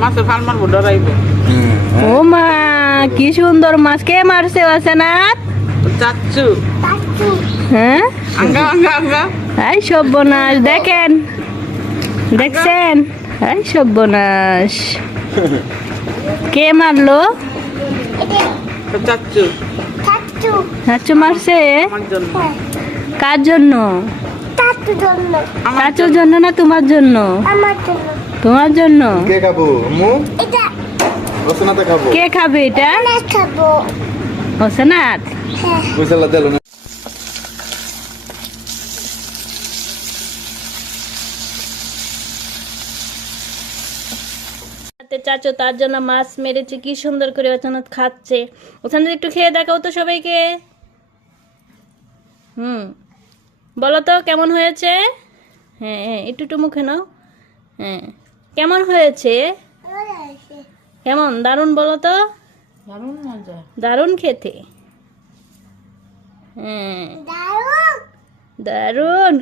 মাছের ফাল মারবো ডরাইব। ও মা কি সুন্দর মাছ, কে মারছে ওয়াসনাত? চাচ্ছু হ্যাঁ আঙ্গা আঙ্গা আঙ্গা এই সর্বনাশ, দেখেন দেখছেন? এই সর্বনাশ, কে মারলো? চাচ্ছু চাচু মারছে? আমার জন্য। কার জন্য? আমার চাচুর জন্য না তোমার জন্য? তোমার জন্য। কে খাবো আম্মু? রসনাতে খাবো। কে খাবে এটা? হোসেনাত। পয়সালা দিল না। চাচু তার জন্য মাছ মেরেছে, কি সুন্দর করে ওখানে খাচ্ছে। ওখানে একটু খেয়ে দেখাও তো সবাইকে। বলো তো কেমন হয়েছে? হ্যাঁ হ্যাঁ একটু একটু মুখে নাও। হ্যাঁ কেমন হয়েছে? কেমন? দারুণ বলো তো। দারুণ মজা। দারুণ খেতে। হ্যাঁ দারুণ।